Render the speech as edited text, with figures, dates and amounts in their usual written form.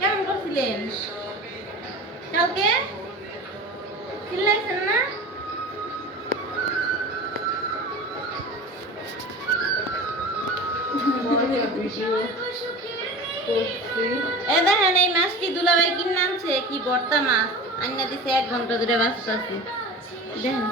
কেমন করছিলেন কালকে? চিল্লাইছেন না? এ দেখেন এই মাছ কি দুলাভাই কিনে আনছে, কি বর্তা মাছ আন্না দিছে, 1 ঘন্টা ধরে বাঁচতেছে। দেখেন